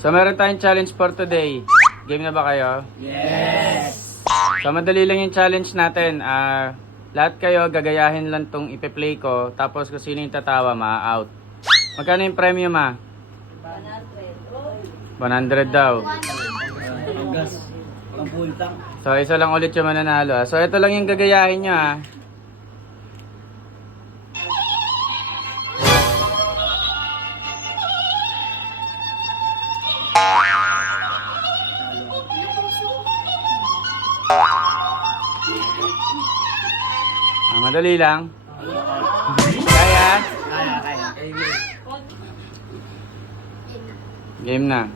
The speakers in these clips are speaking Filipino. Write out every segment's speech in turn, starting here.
So meron tayong challenge for today. Game na ba kayo? Yes! So madali lang yung challenge natin. Lahat kayo gagayahin lang tong ipe-play ko. Tapos kung sino yung tatawa, ma-out. Magkano yung premium 100 daw. Gas. Walang pultang. So isa lang ulit yung mananalo. So ito lang yung gagayahin nyo Madali lang. Kaya? Kaya. Game na.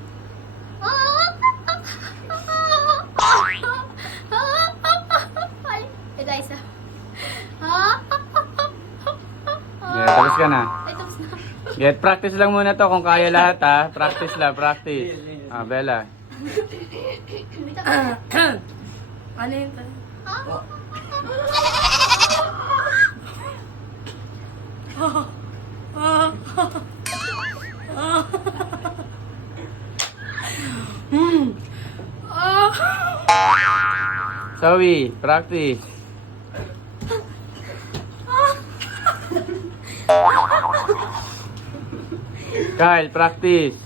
Yeah, tapos ka na. Get practice lang muna to kung kaya lahat ha. Practice lang, practice. Bella. Ano yun? Zoe, practice. Kyle, practice.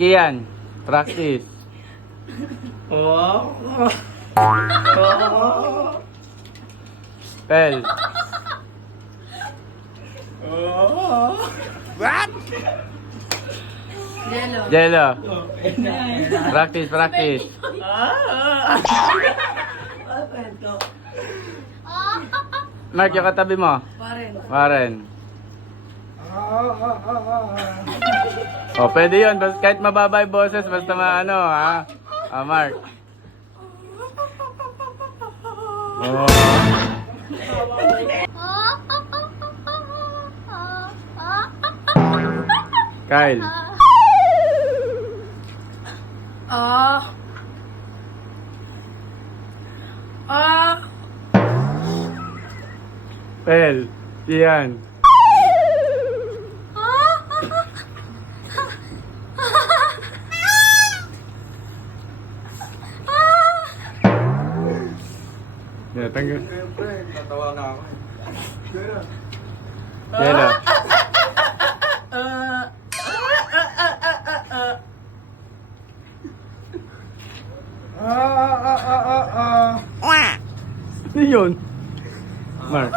Kian, practice. Pel. Jello. Practice, practice. Mark, yung katabi mo. Warren. Oh, pwede yun. Kahit mababa yung boses, basta maano, ha? Mark. Oh. Kyle. Pel. Ian. Yeah, tanggal. Siyempre, natawa na ako eh. Jello. Ano yun? Mark.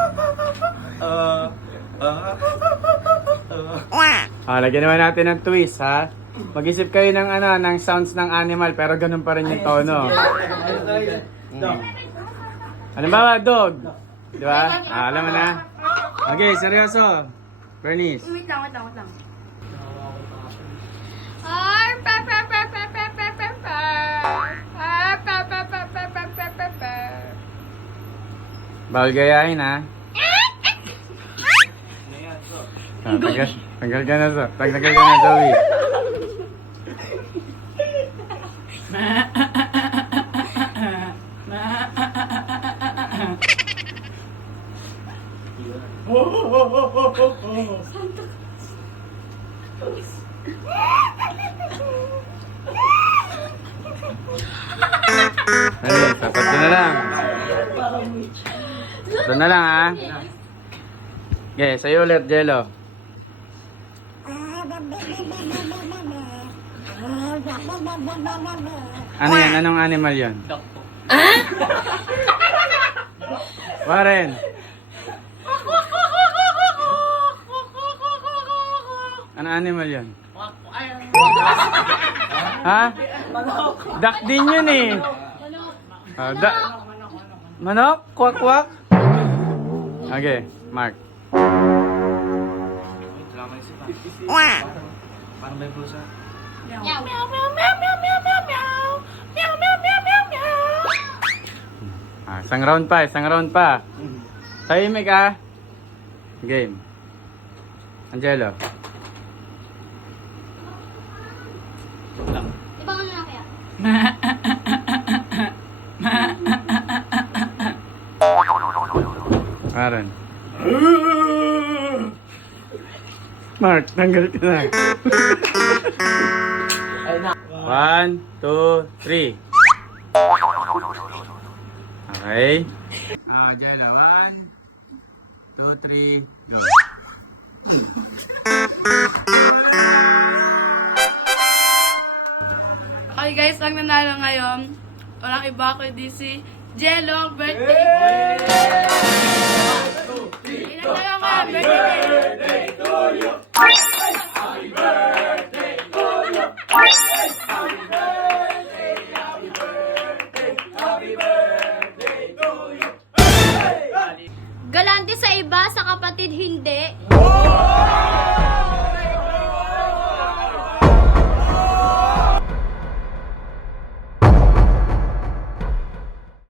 Lagyan naman natin ng twist, ha? Mag-isip kayo ng ng sounds ng animal, pero ganun pa rin yung tono. Ano ba, dog? Di ba? Alam mo na. Okay, seryoso. Bernice. Wait lang. Bawal gayahin, ha? Tanggal ka na, Zoe. Dali, sapat na lang. Ito na lang, ha? Okay, sa'yo ulit, Jello. Ano yan? Anong animal yan? Warren. Ano animal yan? Ha? Duck din yun eh. Manok? Kwak-kwak? Okay, Mark. Parang may pusa. Isang round pa. Tahimik, ha? Game. Angelo. Ibang ano na kaya? Aaron. Mark, tanggal ka na. Ay na. 1, 2, 3. Okay. Diyan na. 1, 2, 3, go. Okay guys, ang nanalo ngayon, walang iba kundi si Jello, birthday! Ilan kayo nga, birthday! Galante sa iba, sa kapatid hindi.